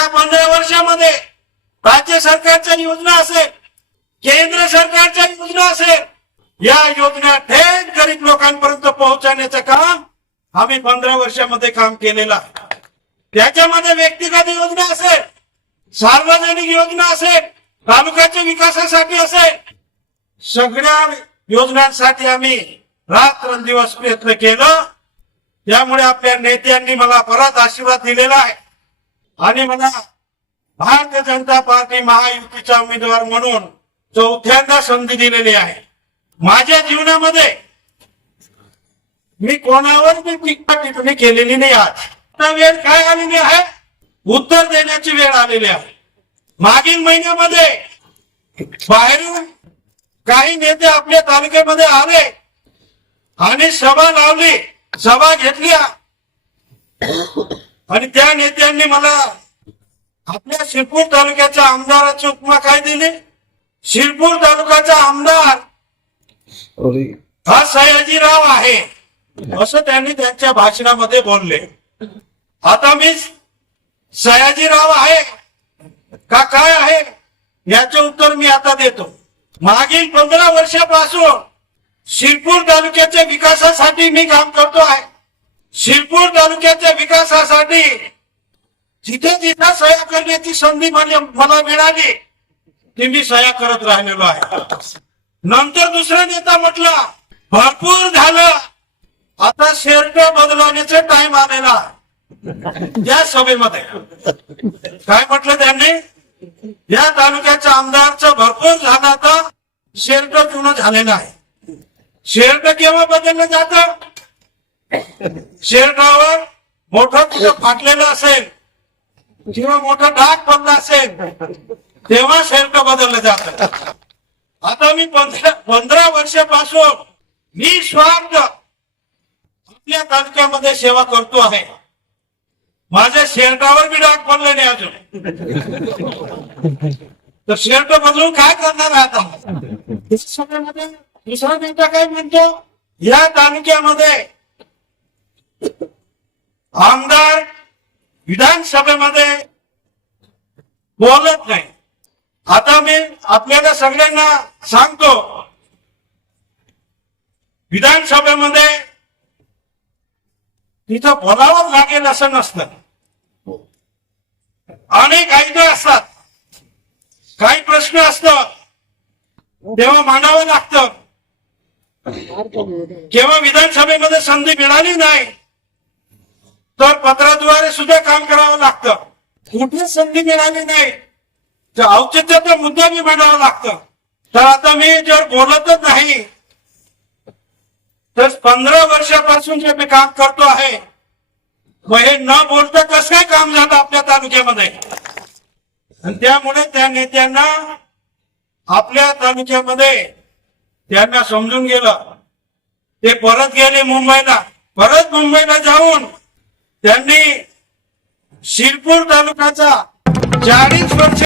या पंधरा वर्षामध्ये राज्य सरकारच्या योजना असेल केंद्र सरकारच्या योजना असेल या योजना थेट गरीब लोकांपर्यंत पोहोचवण्याचं काम आम्ही पंधरा वर्षामध्ये काम केलेलं आहे. त्याच्यामध्ये व्यक्तिगत योजना असेल सार्वजनिक योजना असेल तालुक्याच्या विकासासाठी असेल सगळ्या योजनांसाठी आम्ही रात्रंदिवस प्रयत्न केलं. त्यामुळे आपल्या नेत्यांनी मला परत आशीर्वाद दिलेला आहे. आणि मला भारतीय जनता पार्टी महायुतीचा उमेदवार म्हणून चौथ्यांदा संधी दिलेली आहे. माझ्या जीवनामध्ये मी कोणावर टीका टिप्पणी केलेली नाही आज. आता वेळ काय आलेली आहे? उत्तर देण्याची वेळ आलेली आहे. मागील महिन्यामध्ये बाहेरून काही नेते आपल्या तालुक्यामध्ये आले आणि सभा लावली सभा घेतल्या नेत्यांनी मला आपल्या शिरपूर तालुक्याच्या आमदाराची उपमा काय दिली? शिरपूर तालुक्याचा आमदार हा सयाजीराव आहे असं त्यांनी त्यांच्या भाषणामध्ये बोलले. आता मी सयाजीराव आहे का काय आहे? याचे उत्तर मी आता देतो. मागील पंधरा वर्षापासून शिरपूर तालुक्याच्या विकासासाठी मी काम करतो आहे. शिरपूर तालुक्याच्या विकासासाठी जिथे जिथे सह्या करण्याची संधी मला मला मिळाली. ते मी सह्या करत राहिलेलो आहे. नंतर दुसरा नेता म्हटला भरपूर झालं. आता शेर्ट बदलवण्याचा टाइम आलेला या सभेमध्ये. काय म्हटलं त्यांनी? या तालुक्याच्या आमदारचं भरपूर झालं आता. शेर्ट जुनं झालेलं आहे. शेर्ट केव्हा बदललं जात? शेर्टावर मोठं कुठं फाटलेलं असेल? किंवा मोठा डाग पडला असेल तेव्हा शेर्ट बदललं जात. आता मी पंधरा पंधरा वर्षापासून निस्वार्थ आपल्या तालुक्यामध्ये सेवा करतो आहे. माझ्या शेरटावर बी डाग पडले नाही अजून. तर शेर्ट बदलून काय करणार आता? सगळ्यामध्ये दुसरा नेता काय म्हणतो? या तालुक्यामध्ये आमदार विधानसभेमध्ये बोलत नाही. आता मी आपल्याला सगळ्यांना सांगतो विधानसभेमध्ये तिथं बोलावं लागेल असं नसतं. अनेक आयुध असतात. काही प्रश्न असतात तेव्हा मांडावं लागतं. केव्हा विधानसभेमध्ये संधी मिळाली नाही तर पत्राद्वारे सुद्धा काम करावं लागतं. कुठे संधी मिळाली नाही तर औचित्याचा मुद्दा मी मांडावा लागतं. तर आता मी जर बोलतच नाही तर पंधरा वर्षापासून जे मी काम करतो आहे मग हे न बोलता कसं काय काम झालं आपल्या तालुक्यामध्ये? आणि त्यामुळे त्या नेत्यांना आपल्या तालुक्यामध्ये त्यांना समजून गेलं. ते परत गेले मुंबईला. परत मुंबईला जाऊन त्यांनी शिरपूर तालुक्याचा चाळीस वर्ष